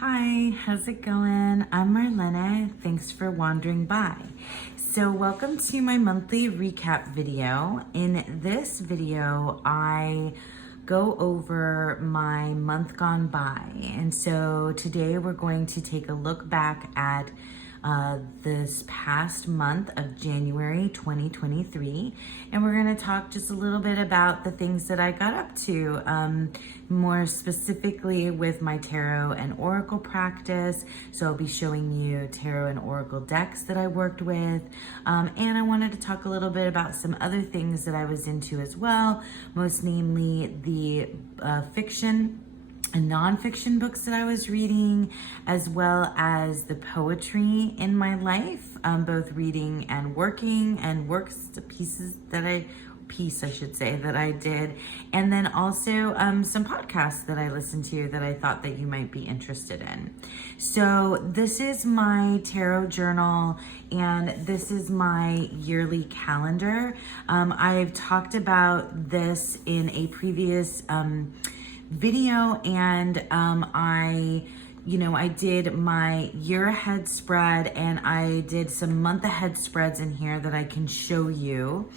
Hi, how's it going? I'm Marlena. Thanks for wandering by. So welcome to my monthly recap video. In this video, I go over my month gone by. And so today we're going to take a look back at this past month of January 2023, and we're going to talk just a little bit about the things that I got up to, more specifically with my tarot and oracle practice. So I'll be showing you tarot and oracle decks that I worked with, and I wanted to talk a little bit about some other things that I was into as well, most namely the fiction and nonfiction books that I was reading, as well as the poetry in my life, both reading and working, and pieces that I did, and then also some podcasts that I listened to that I thought that you might be interested in. So this is my tarot journal, and this is my yearly calendar. I've talked about this in a previous video, and I did my year ahead spread, and I did some month ahead spreads in here that I can show you.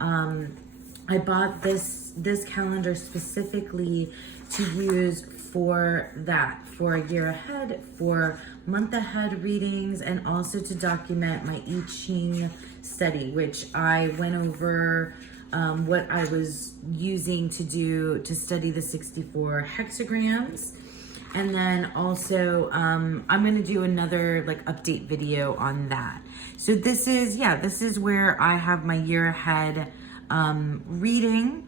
I bought this calendar specifically to use for a year ahead, for month ahead readings, and also to document my I Ching study, which I went over what I was using to study the 64 hexagrams. And then also, I'm going to do another update video on that. So this is where I have my year ahead reading.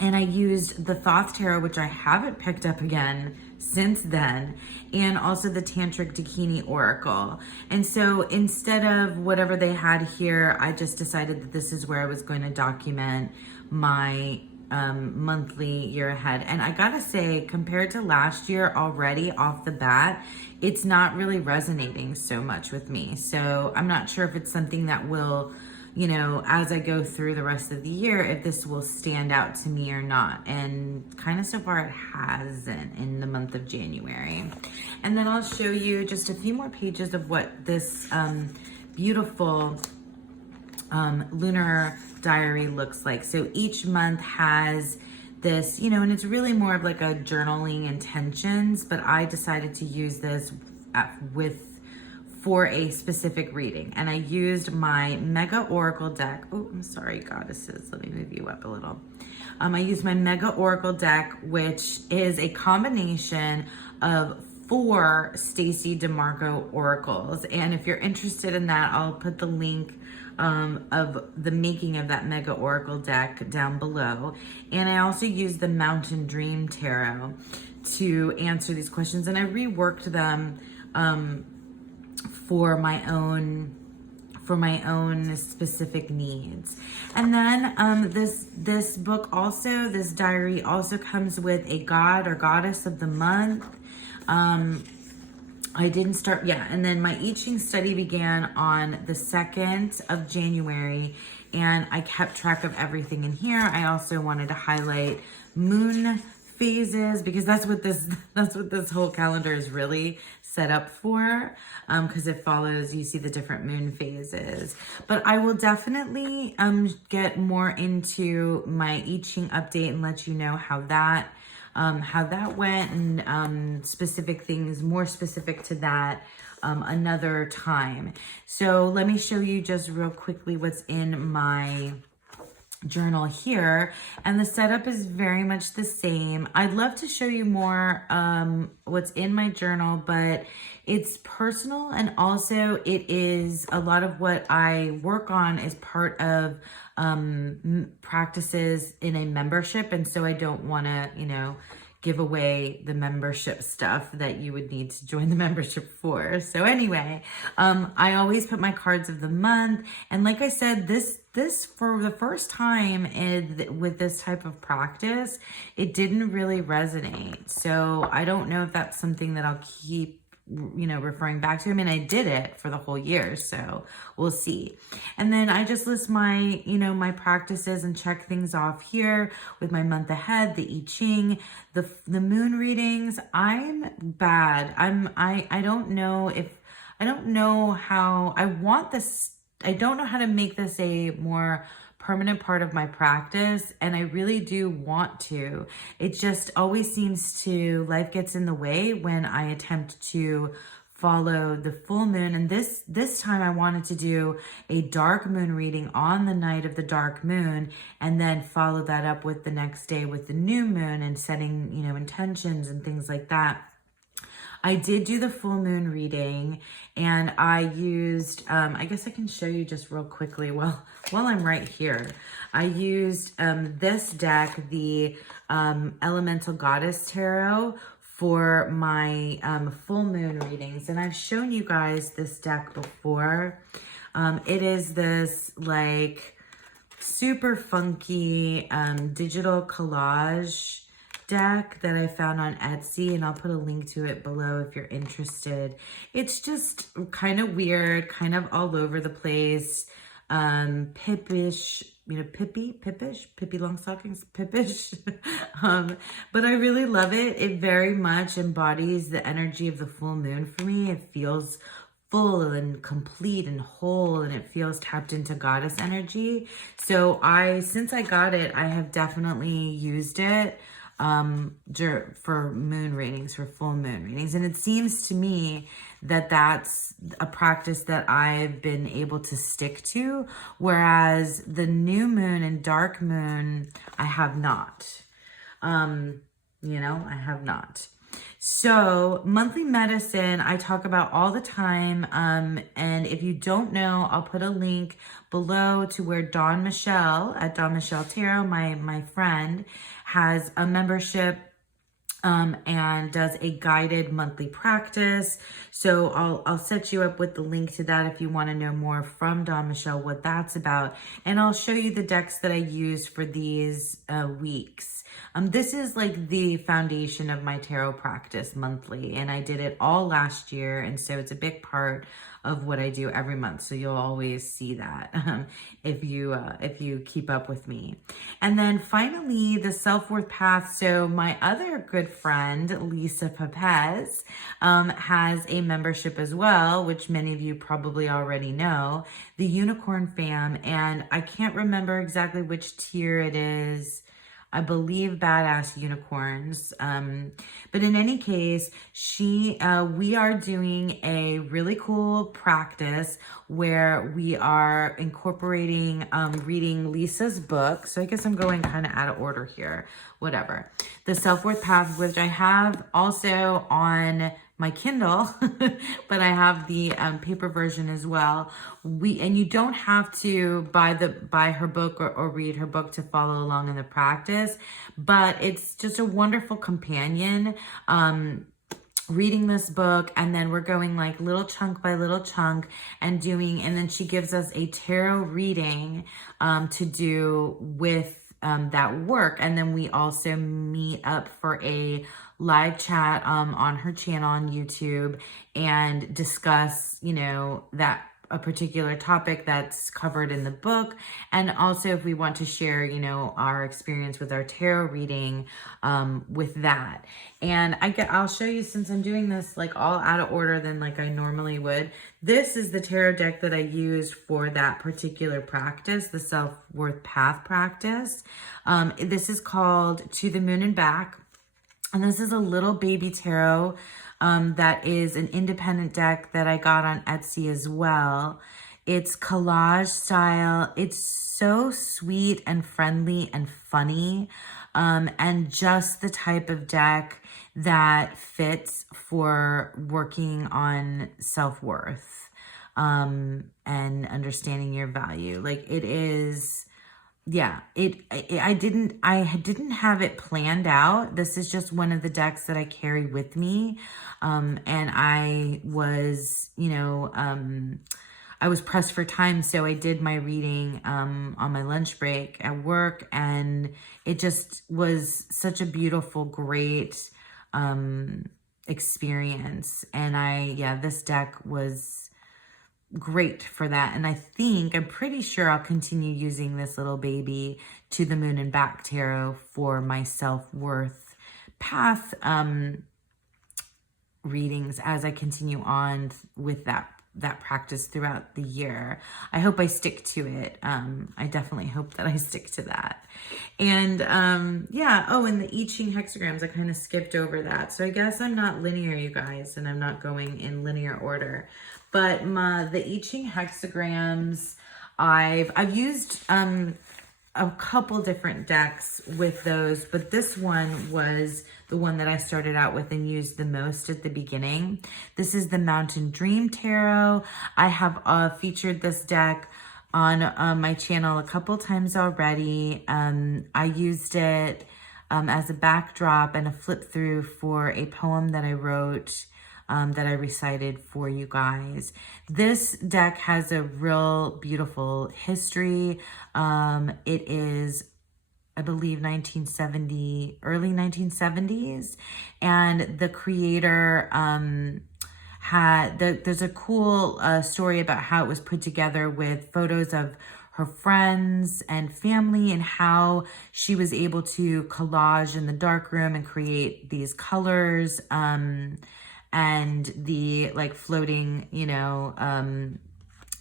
And I used the Thoth Tarot, which I haven't picked up again since then, and also the Tantric Dakini Oracle. And so instead of whatever they had here, I just decided that this is where I was going to document my monthly year ahead. And I gotta say, compared to last year already off the bat, it's not really resonating so much with me. So I'm not sure if it's something that will, as I go through the rest of the year, if this will stand out to me or not. And kind of so far it hasn't in the month of January. And then I'll show you just a few more pages of what this beautiful lunar diary looks like. So each month has this, and it's really more of like a journaling intentions, but I decided to use this for a specific reading. And I used my Mega Oracle deck. Oh, I'm sorry, goddesses. Let me move you up a little. I used my Mega Oracle deck, which is a combination of 4 Stacey DeMarco oracles. And if you're interested in that, I'll put the link of the making of that Mega Oracle deck down below. And I also used the Mountain Dream Tarot to answer these questions. And I reworked them for my own specific needs. And then this book also, this diary also comes with a god or goddess of the month. I didn't start, and then my I Ching study began on the 2nd of January, and I kept track of everything in here. I also wanted to highlight moon phases, because that's what this whole calendar is really set up for, because it follows, you see the different moon phases. But I will definitely get more into my I Ching update and let you know how that went, and specific things more specific to that another time. So let me show you just real quickly what's in my journal here, and the setup is very much the same. I'd love to show you more what's in my journal, but it's personal, and also it is a lot of what I work on is part of practices in a membership, and so I don't want to give away the membership stuff that you would need to join the membership for. So anyway, I always put my cards of the month, and like I said, this for the first time with this type of practice, it didn't really resonate. So I don't know if that's something that I'll keep referring back to. I mean, I did it for the whole year, so we'll see. And then I just list my, my practices and check things off here with my month ahead, the I Ching, the moon readings. I'm bad. I don't know how I want this. I don't know how to make this a more permanent part of my practice, and I really do want to. It just always seems to, life gets in the way when I attempt to follow the full moon. And this time I wanted to do a dark moon reading on the night of the dark moon, and then follow that up with the next day with the new moon and setting, intentions and things like that. I did do the full moon reading, and I used, I guess I can show you just real quickly while I'm right here. I used this deck, the Elemental Goddess Tarot, for my full moon readings. And I've shown you guys this deck before. It is this like super funky digital collage deck that I found on Etsy, and I'll put a link to it below if you're interested. It's just kind of weird, kind of all over the place, pippish, Pippi Longstockings, pippish. But I really love it. It very much embodies the energy of the full moon for me. It feels full and complete and whole, and it feels tapped into goddess energy. So since I got it, I have definitely used it for moon readings, for full moon readings. And it seems to me that that's a practice that I've been able to stick to, whereas the new moon and dark moon, I have not. I have not. So monthly medicine, I talk about all the time. And if you don't know, I'll put a link below to where Dawn Michelle at Dawn Michelle Tarot, my friend, has a membership and does a guided monthly practice. So I'll set you up with the link to that if you want to know more from Dawn Michelle, what that's about. And I'll show you the decks that I use for these weeks. This is like the foundation of my tarot practice monthly, and I did it all last year, and so it's a big part of what I do every month. So you'll always see that if you keep up with me. And then finally, the self-worth path. So my other good friend, Lisa Pepez, has a membership as well, which many of you probably already know, the Unicorn Fam. And I can't remember exactly which tier it is. I believe Badass Unicorns. But in any case, we are doing a really cool practice where we are incorporating reading Lisa's book. So I guess I'm going kind of out of order here, whatever. The Self-Worth Path, which I have also on my Kindle, but I have the paper version as well. And you don't have to buy her book or read her book to follow along in the practice, but it's just a wonderful companion. Reading this book, and then we're going like little chunk by little chunk and then she gives us a tarot reading to do with that work. And then we also meet up for a live chat on her channel on YouTube and discuss, that a particular topic that's covered in the book. And also if we want to share, our experience with our tarot reading with that. And I'll show you, since I'm doing this like all out of order than like I normally would. This is the tarot deck that I used for that particular practice, the Self-Worth Path practice. This is called To the Moon and Back. And this is a little baby tarot that is an independent deck that I got on Etsy as well. It's collage style. It's so sweet and friendly and funny, and just the type of deck that fits for working on self-worth and understanding your value. Like it is... Yeah, I didn't have it planned out. This is just one of the decks that I carry with me. And I was, I was pressed for time, so I did my reading on my lunch break at work, and it just was such a beautiful, great experience. And this deck was great for that. And I'm pretty sure I'll continue using this little baby to the moon and back tarot for my self-worth path readings as I continue on with that practice throughout the year. I hope I stick to it. I definitely hope that I stick to that. And and the I Ching hexagrams, I kind of skipped over that. So I guess I'm not linear, you guys, and I'm not going in linear order. But the I Ching hexagrams, I've used a couple different decks with those, but this one was the one that I started out with and used the most at the beginning. This is the Mountain Dream Tarot. I have featured this deck on my channel a couple times already. I used it as a backdrop and a flip through for a poem that I wrote that I recited for you guys. This deck has a real beautiful history. It is, I believe, 1970, early 1970s. And the creator there's a cool story about how it was put together with photos of her friends and family and how she was able to collage in the darkroom and create these colors. And the floating,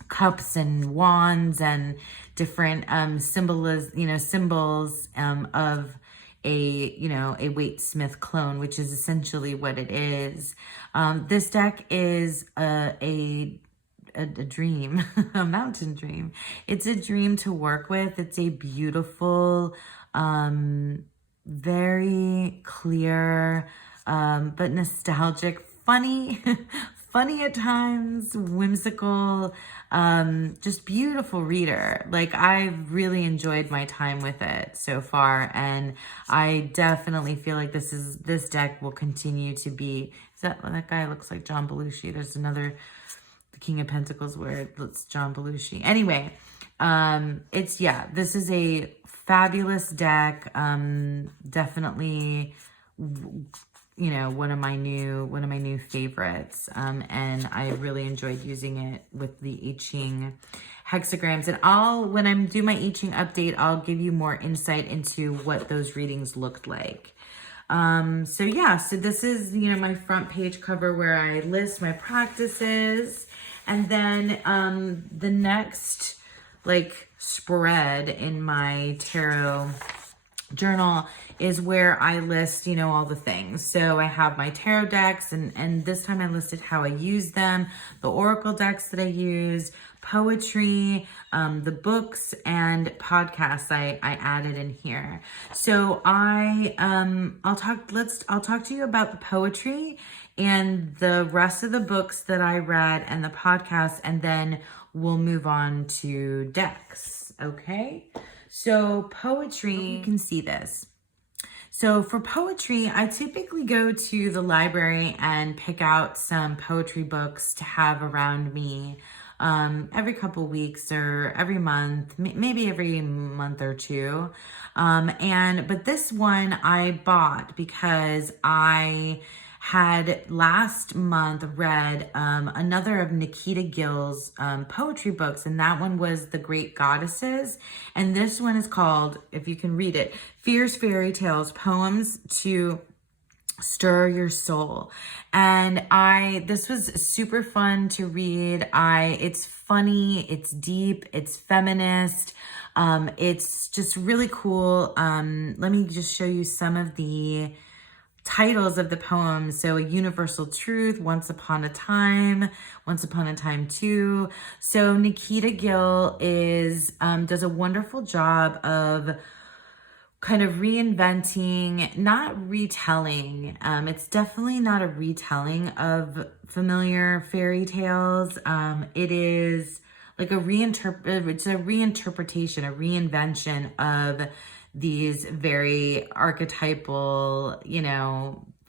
cups and wands and different symbols of a Waite Smith clone, which is essentially what it is. This deck is a dream, a mountain dream. It's a dream to work with. It's a beautiful, very clear, but nostalgic, funny at times, whimsical, just beautiful reader. I've really enjoyed my time with it so far, and I definitely feel like this deck will continue to be. That guy looks like John Belushi. There's another, the King of Pentacles, where it's John Belushi. Anyway, this is a fabulous deck. Definitely, one of my new favorites. And I really enjoyed using it with the I Ching hexagrams. And when I do my I Ching update, I'll give you more insight into what those readings looked like. So this is, my front page cover where I list my practices. And then, the next spread in my tarot journal is where I list, all the things. So I have my tarot decks, and this time I listed how I use them, the oracle decks that I use, poetry, the books and podcasts I added in here. So I'll talk to you about the poetry and the rest of the books that I read and the podcast, and then we'll move on to decks. Okay. So poetry, you can see this. So for poetry, I typically go to the library and pick out some poetry books to have around me every couple weeks or every month, maybe every month or two. But this one I bought because I had last month read another of Nikita Gill's poetry books, and that one was The Great Goddesses. And this one is called, if you can read it, Fierce Fairy Tales, Poems to Stir Your Soul. And this was super fun to read. It's funny, it's deep, it's feminist. It's just really cool. Let me just show you some of the titles of the poems. So A Universal Truth, Once Upon a Time 2. So Nikita Gill does a wonderful job of kind of reinventing, not retelling. It's definitely not a retelling of familiar fairy tales. It is like it's a reinterpretation, a reinvention of these very archetypal,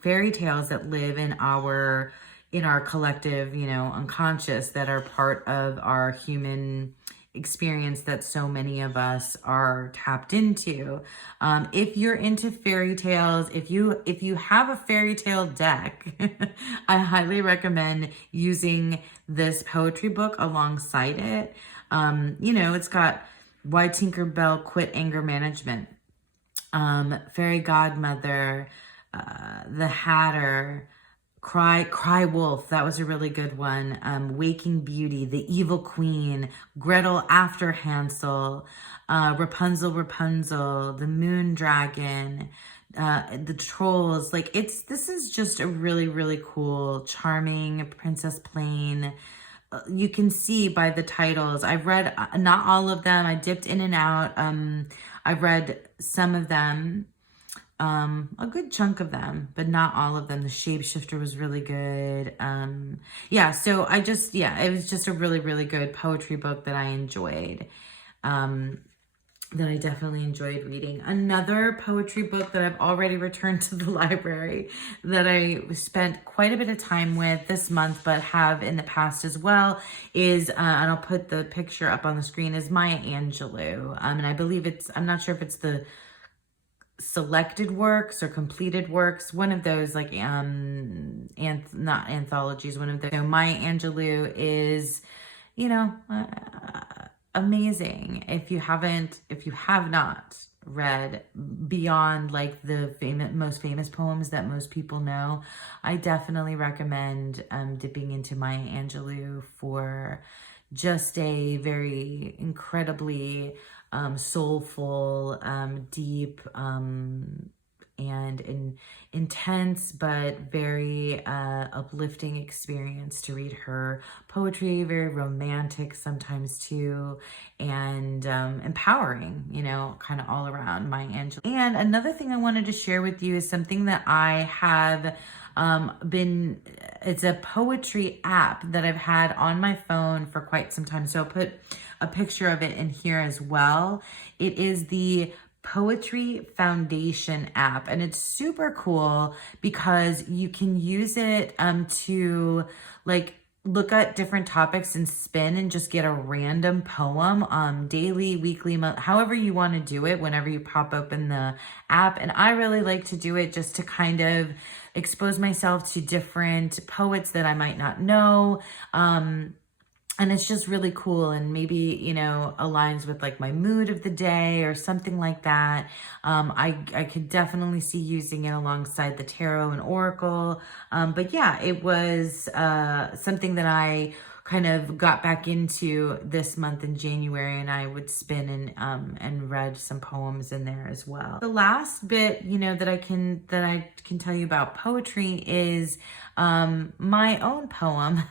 fairy tales that live in our collective, unconscious, that are part of our human experience that so many of us are tapped into. If you're into fairy tales, if you have a fairy tale deck, I highly recommend using this poetry book alongside it. It's got Why Tinker Bell Quit Anger Management, Fairy Godmother, The Hatter, Cry Wolf, that was a really good one. Waking Beauty, The Evil Queen, Gretel after Hansel, Rapunzel, The Moon Dragon, the Trolls. This is just a really, really cool, charming Princess Plain. You can see by the titles. I've read not all of them. I dipped in and out. I've read some of them. A good chunk of them, but not all of them. The Shapeshifter was really good. It was just a really, really good poetry book that I enjoyed. That I definitely enjoyed reading. Another poetry book that I've already returned to the library that I spent quite a bit of time with this month, but have in the past as well, is, and I'll put the picture up on the screen, is Maya Angelou. And I believe I'm not sure if it's the selected works or completed works, one of those, not anthologies, one of those. So Maya Angelou is, amazing. If you have not read beyond the most famous poems that most people know, I definitely recommend dipping into Maya Angelou for just a very incredibly soulful, deep, and intense, but very uplifting experience to read her poetry. Very romantic sometimes too, and empowering, kind of all around, Maya Angelou. And another thing I wanted to share with you is something that I have it's a poetry app that I've had on my phone for quite some time. So I'll put a picture of it in here as well. It is the Poetry Foundation app, and it's super cool because you can use it to look at different topics and spin and just get a random poem, daily, weekly, however you want to do it, whenever you pop open the app. And I really like to do it just to kind of expose myself to different poets that I might not know. And it's just really cool, and maybe, aligns with my mood of the day or something like that. I could definitely see using it alongside the tarot and oracle. But yeah, it was something that I kind of got back into this month in January, and I would spin and read some poems in there as well. The last bit, that I can tell you about poetry is my own poem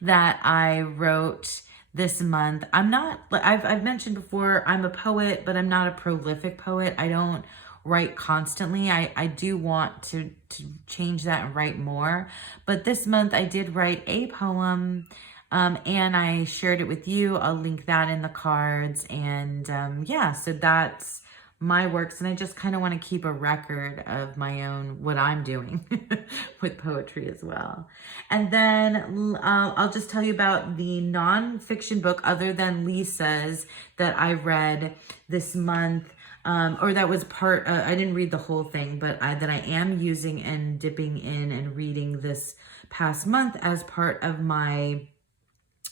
that I wrote this month. I've mentioned before, I'm a poet, but I'm not a prolific poet. I don't write constantly. I do want to change that and write more. But this month I did write a poem, and I shared it with you. I'll link that in the cards. And so that's my works, and I just kind of want to keep a record of my own, what I'm doing with poetry as well. And then I'll just tell you about the nonfiction book other than Lisa's that I read this month, or that was part, I didn't read the whole thing, but that I am using and dipping in and reading this past month as part of my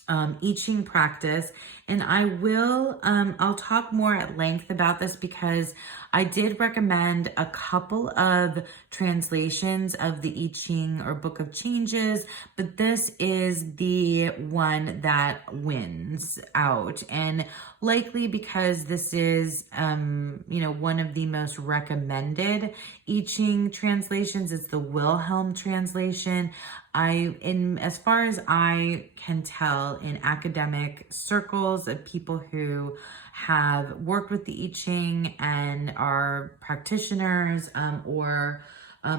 I Ching practice. And I'll talk more at length about this because I did recommend a couple of translations of the I Ching or Book of Changes, but this is the one that wins out. And likely because this is, one of the most recommended I Ching translations. It's the Wilhelm translation. As far as I can tell, in academic circles of people who have worked with the I Ching and are practitioners or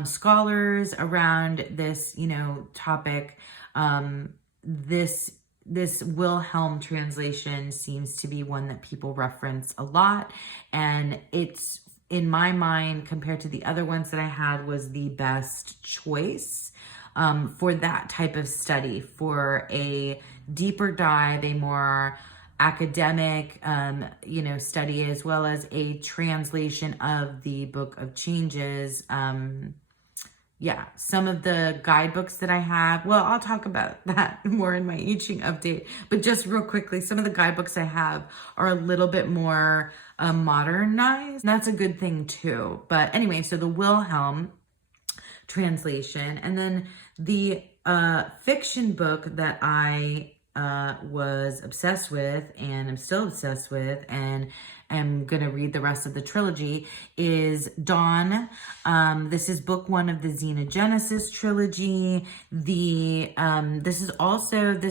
scholars around this, topic, this Wilhelm translation seems to be one that people reference a lot, and it's, in my mind, compared to the other ones that I had, was the best choice for that type of study, for a deeper dive, a more academic, study, as well as a translation of the Book of Changes. Some of the guidebooks that I have, well, I'll talk about that more in my I Ching update, but just real quickly, some of the guidebooks I have are a little bit more modernized. And that's a good thing too. But anyway, so the Wilhelm translation, and then the fiction book that I was obsessed with and I'm still obsessed with and am going to read the rest of the trilogy is Dawn. This is book 1 of the Xenogenesis trilogy. This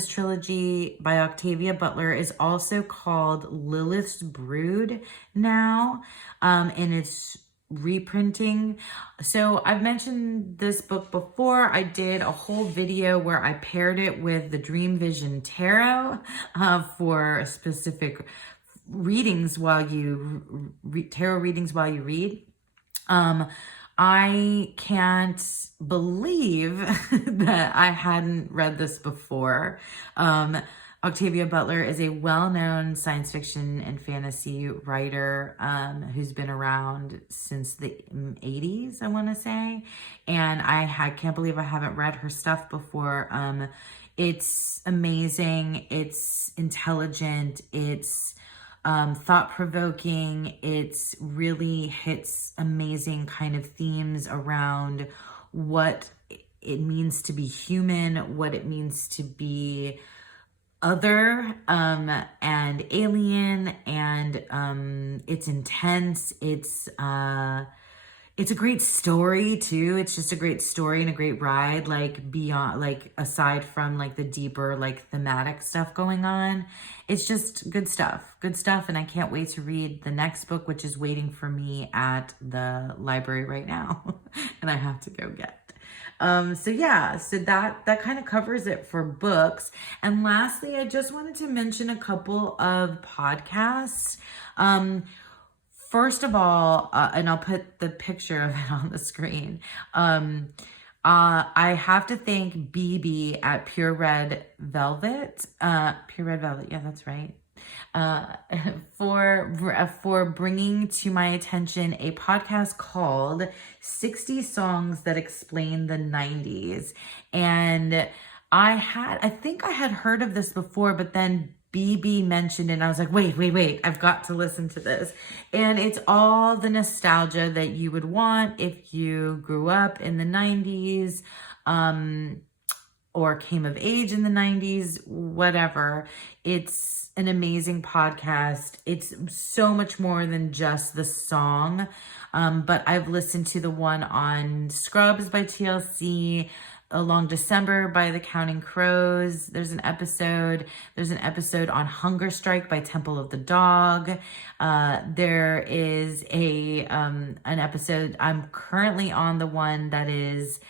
trilogy by Octavia Butler is also called Lilith's Brood now, and it's reprinting. So I've mentioned this book before. I did a whole video where I paired it with the Dream Vision Tarot for specific readings while you tarot readings while you read. I can't believe that I hadn't read this before. Octavia Butler is a well-known science fiction and fantasy writer who's been around since the 80s, I want to say. And I can't believe I haven't read her stuff before. It's amazing. It's intelligent. It's thought-provoking. It's really hits amazing kind of themes around what it means to be human, what it means to be other and alien, and it's intense. It's a great story too. It's just a great story and a great ride, like beyond, like aside from like the deeper like thematic stuff going on. It's just good stuff, and I can't wait to read the next book, which is waiting for me at the library right now and I have to go get. So that kind of covers it for books. And lastly, I just wanted to mention a couple of podcasts. First of all, and I'll put the picture of it on the screen. I have to thank BB at Pure Red Velvet. Pure Red Velvet, yeah, that's right. For bringing to my attention a podcast called 60 Songs That Explain the 90s. And I think I had heard of this before, but then BB mentioned it and I was like, wait, I've got to listen to this. And it's all the nostalgia that you would want if you grew up in the 90s, or came of age in the 90s, whatever. It's an amazing podcast. It's so much more than just the song. But I've listened to the one on Scrubs by TLC, A Long December by The Counting Crows. There's an episode on Hunger Strike by Temple of the Dog. There is an episode, I'm currently on the one that is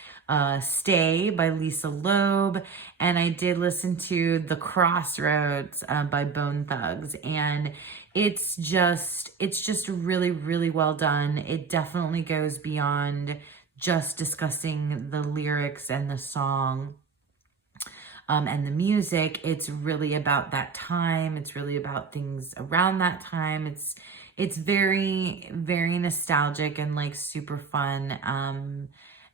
Stay by Lisa Loeb, and I did listen to The Crossroads by Bone Thugs, and it's just really, really well done. It definitely goes beyond just discussing the lyrics and the song and the music. It's really about that time. It's really about things around that time. It's very, very nostalgic and like super fun.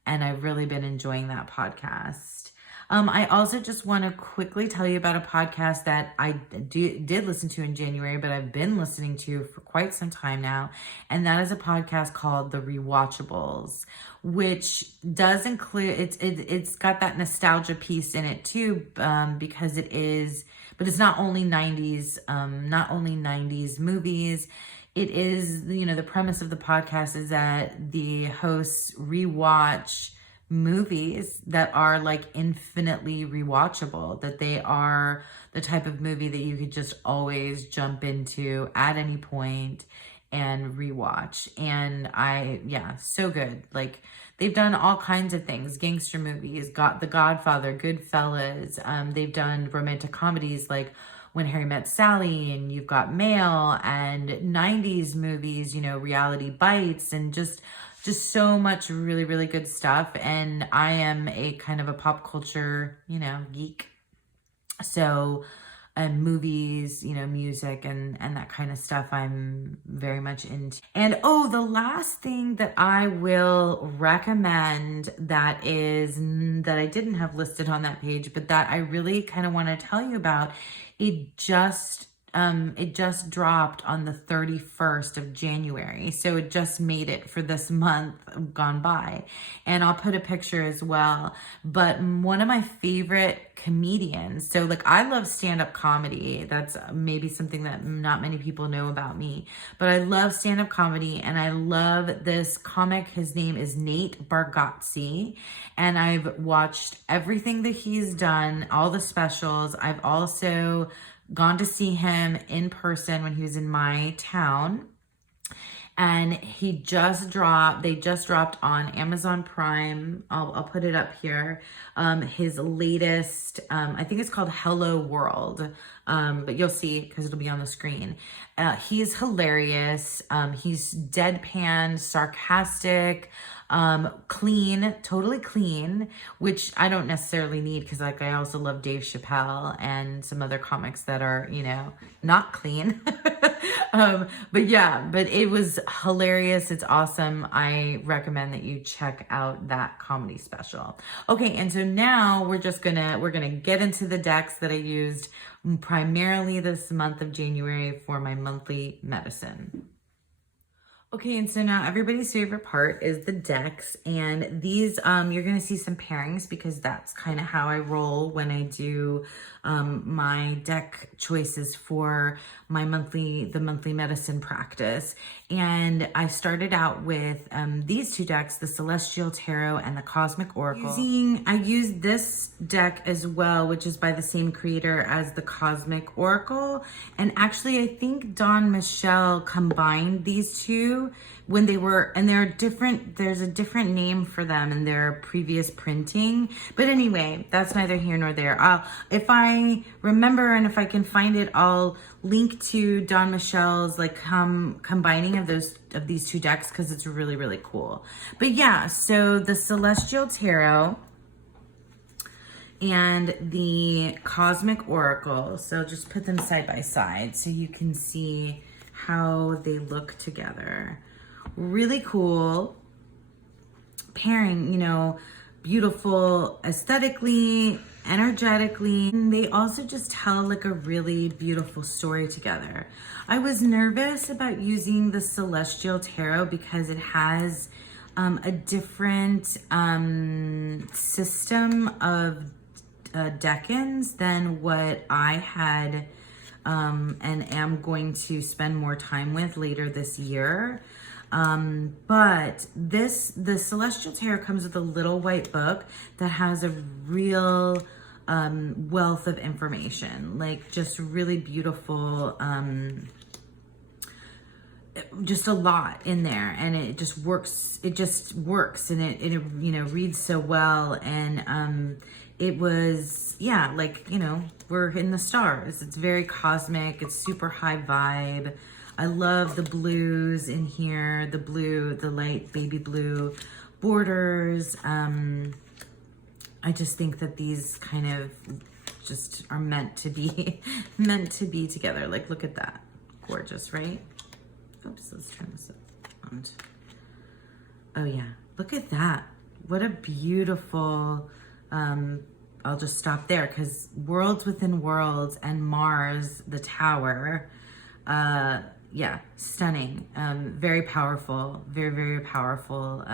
And I've really been enjoying that podcast. I also just want to quickly tell you about a podcast that I did listen to in January, but I've been listening to for quite some time now. And that is a podcast called The Rewatchables, which does include, it's got that nostalgia piece in it too, because it is, but it's not only 90s movies. It is, the premise of the podcast is that the hosts rewatch movies that are like infinitely rewatchable, that they are the type of movie that you could just always jump into at any point and rewatch. And so good. Like they've done all kinds of things, gangster movies, The Godfather, Goodfellas. They've done romantic comedies like When Harry Met Sally, and you've got Mail, and 90s movies, Reality Bites, and just so much really, really good stuff. And I am a kind of a pop culture, geek. So and movies, you know, music and that kind of stuff I'm very much into. And oh, the last thing that I will recommend that I didn't have listed on that page, but that I really kind of want to tell you about, it just dropped on the 31st of January. So it just made it for this month gone by. And I'll put a picture as well. But one of my favorite comedians, so like I love stand-up comedy. That's maybe something that not many people know about me. But I love stand-up comedy and I love this comic. His name is Nate Bargatze. And I've watched everything that he's done, all the specials. I've also gone to see him in person when he was in my town. And they just dropped on Amazon Prime. I'll put it up here. His latest, I think it's called Hello World. But you'll see because it'll be on the screen. He's hilarious. He's deadpan, sarcastic, clean, totally clean, which I don't necessarily need because like I also love Dave Chappelle and some other comics that are, you know, not clean. But it was hilarious. It's awesome. I recommend that you check out that comedy special. Okay, and so now we're gonna get into the decks that I used primarily this month of January for my monthly medicine. Okay, and so now everybody's favorite part is the decks, and these, you're going to see some pairings because that's kind of how I roll when I do my deck choices for the monthly medicine practice. And I started out with these two decks, the Celestial Tarot and the Cosmic Oracle. I used this deck as well, which is by the same creator as the Cosmic Oracle. And actually, I think Don Michelle combined these two when they were, and they're different, there's a different name for them in their previous printing. But anyway, that's neither here nor there. If I remember and if I can find it, I'll link to Don Michelle's like combining of these two decks because it's really, really cool. But yeah, so the Celestial Tarot and the Cosmic Oracle. So just put them side by side so you can see how they look together. Really cool pairing, you know, beautiful aesthetically, energetically. And they also just tell like a really beautiful story together. I was nervous about using the Celestial Tarot because it has a different system of decans than what I had and am going to spend more time with later this year. But the Celestial Tarot comes with a little white book that has a real wealth of information, like just really beautiful, just a lot in there, and it just works and it you know reads so well. And it was, yeah, like, you know, we're in the stars. It's very cosmic, it's super high vibe. I love the blues in here, the light baby blue borders. I just think that these kind of just are meant to be together. Like, look at that. Gorgeous, right? Oops, let's turn this on. Oh yeah, look at that. What a beautiful, I'll just stop there because Worlds Within Worlds and Mars, the Tower, yeah, stunning. Very powerful, very, very powerful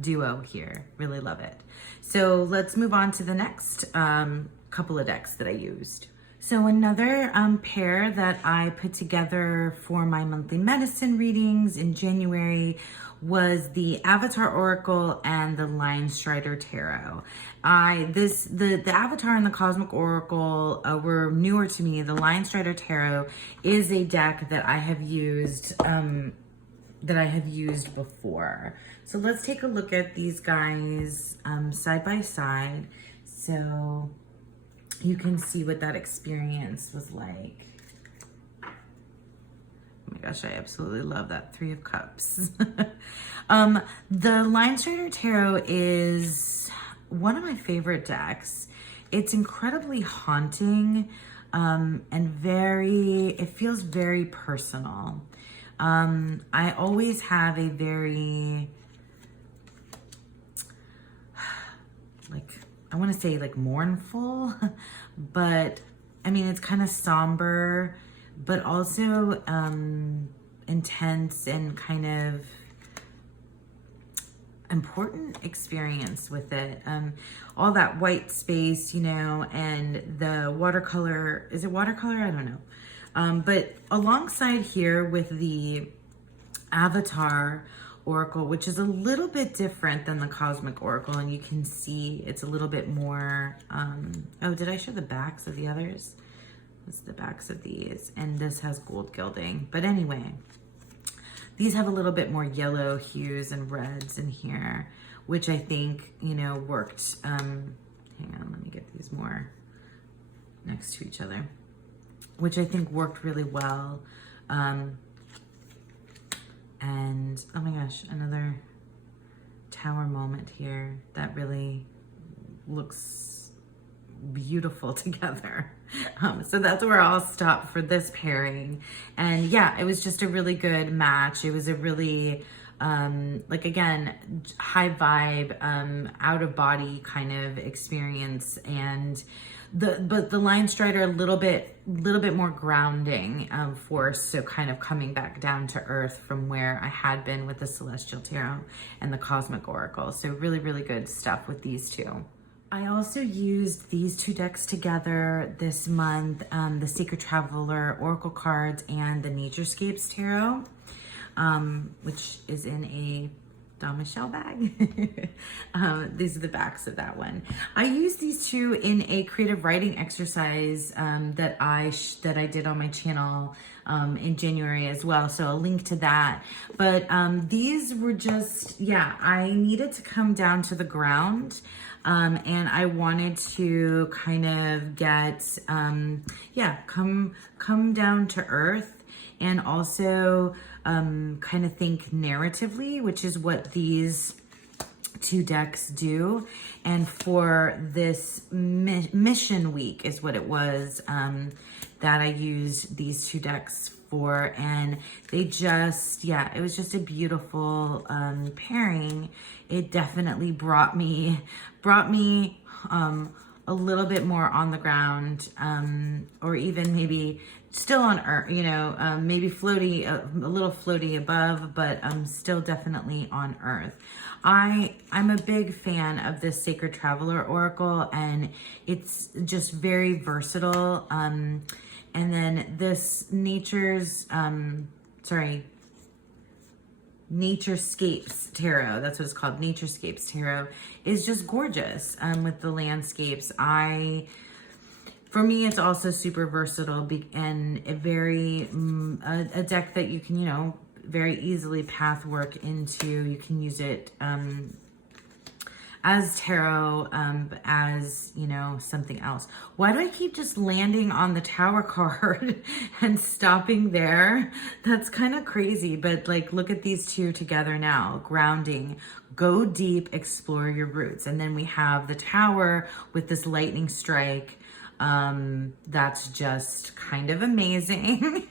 duo here. Really love it. So let's move on to the next couple of decks that I used. So another pair that I put together for my monthly medicine readings in January was the Avatar Oracle and the Lion Strider Tarot. The Avatar and the Cosmic Oracle were newer to me. The Lion Strider Tarot is a deck that I have used before. So let's take a look at these guys side by side so you can see what that experience was like. Oh my gosh, I absolutely love that Three of Cups. The Lion Strider Tarot is one of my favorite decks. It's incredibly haunting. and it feels very personal. I always have a very, like, I want to say like mournful, but I mean, it's kind of somber, but also intense and kind of important experience with it. All that white space, you know, and the watercolor, is it watercolor? I don't know. But alongside here with the Avatar Oracle, which is a little bit different than the Cosmic Oracle, and you can see it's a little bit more, oh, did I show the backs of the others? This is the backs of these, and this has gold gilding. But anyway, these have a little bit more yellow hues and reds in here, which I think, you know, worked. Hang on, let me get these more next to each other, which I think worked really well. And oh my gosh, another tower moment here that really looks beautiful together. So that's where I'll stop for this pairing. And yeah, it was just a really good match. It was a really, like, again, high vibe, out of body kind of experience. And but the line strider a little bit more grounding force, so kind of coming back down to earth from where I had been with the Celestial Tarot and the Cosmic Oracle. So really, really good stuff with these two. I also used these two decks together this month, the Sacred Traveler Oracle cards and the Naturescapes Tarot, which is in a Don Michelle bag. These are the backs of that one. I used these two in a creative writing exercise that I did on my channel in January as well. So I'll link to that. But these were just, yeah, I needed to come down to the ground. And I wanted to kind of get, yeah, come down to earth, and also kind of think narratively, which is what these two decks do. And for this mission week is what it was that I used these two decks for. And they just, yeah, it was just a beautiful pairing. It definitely brought me a little bit more on the ground, or even maybe still on earth, you know, maybe floaty, a little floaty above, but still definitely on earth. I'm a big fan of this Sacred Traveler Oracle, and it's just very versatile. And then this Naturescapes Tarot, that's what it's called, Naturescapes Tarot, is just gorgeous with the landscapes. For me, it's also super versatile and a very, a deck that you can, you know, very easily path work into. You can use it as tarot, as, you know, something else. Why do I keep just landing on the Tower card and stopping there? That's kind of crazy, but like, look at these two together now. Grounding, go deep, explore your roots. And then we have the Tower with this lightning strike. That's just kind of amazing.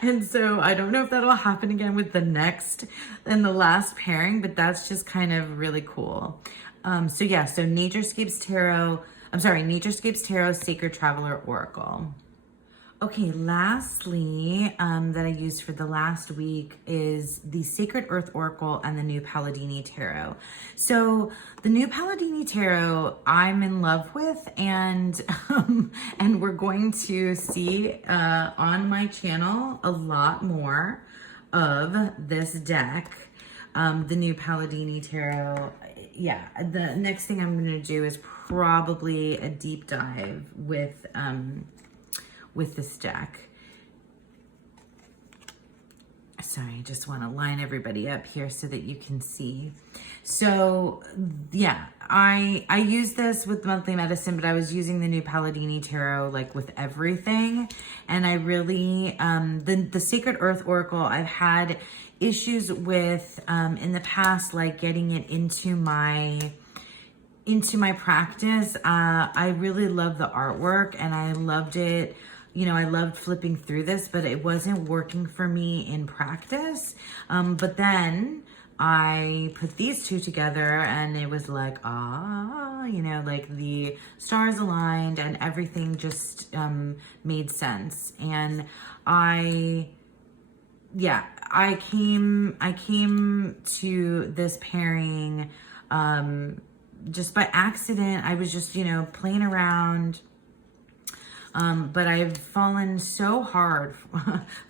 And so I don't know if that'll happen again with the next and the last pairing, but that's just kind of really cool. So yeah, so Naturescapes Tarot, Sacred Traveler Oracle. Okay, lastly, that I used for the last week is the Sacred Earth Oracle and the New Palladini Tarot. So the New Palladini Tarot, I'm in love with, and we're going to see on my channel a lot more of this deck, the New Palladini Tarot. Yeah, the next thing I'm going to do is probably a deep dive with this deck. Sorry, I just want to line everybody up here so that you can see. So yeah, I use this with monthly medicine, but I was using the New Palladini Tarot like with everything. And I really, the Sacred Earth Oracle, I've had issues with in the past, like getting it into my practice. I really love the artwork, and I loved it, you know, I loved flipping through this, but it wasn't working for me in practice. But then I put these two together and it was like, you know, like the stars aligned and everything just made sense. And I came to this pairing just by accident. I was just, you know, playing around. But I've fallen so hard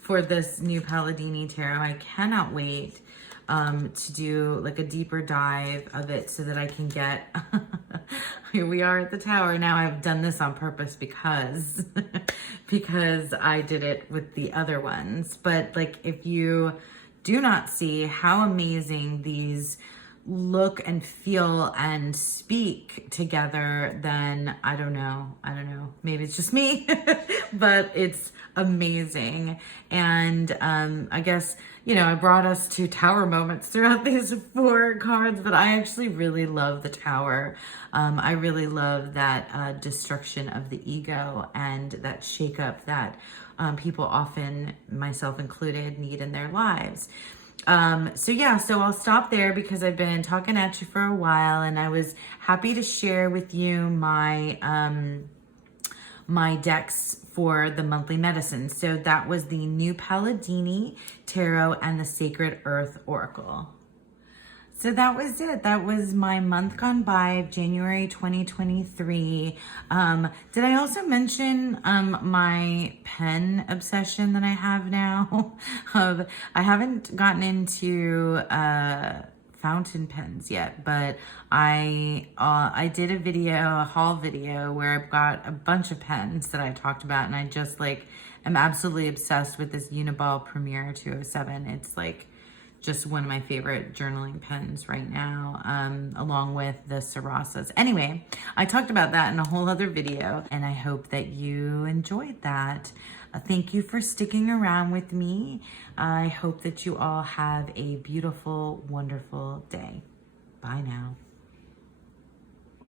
for this new Palladini tarot. I cannot wait to do like a deeper dive of it so that I can get, here we are at the tower. Now I've done this on purpose because, because I did it with the other ones. But like, if you do not see how amazing these look and feel and speak together, then I don't know, maybe it's just me, but it's amazing. And I guess, you know, I brought us to tower moments throughout these 4 cards, but I actually really love the tower. I really love that destruction of the ego and that shakeup that people often, myself included, need in their lives. So yeah, so I'll stop there because I've been talking at you for a while, and I was happy to share with you my, my decks for the monthly medicine. So that was the New Palladini Tarot and the Sacred Earth Oracle. So that was it. That was my month gone by of January 2023. Did I also mention my pen obsession that I have now? I haven't gotten into fountain pens yet, but I did a video, a haul video, where I've got a bunch of pens that I talked about, and I just like am absolutely obsessed with this Uniball Premier 207. It's like just one of my favorite journaling pens right now, along with the Sarasas. Anyway, I talked about that in a whole other video, and I hope that you enjoyed that. Thank you for sticking around with me. I hope that you all have a beautiful, wonderful day. Bye now.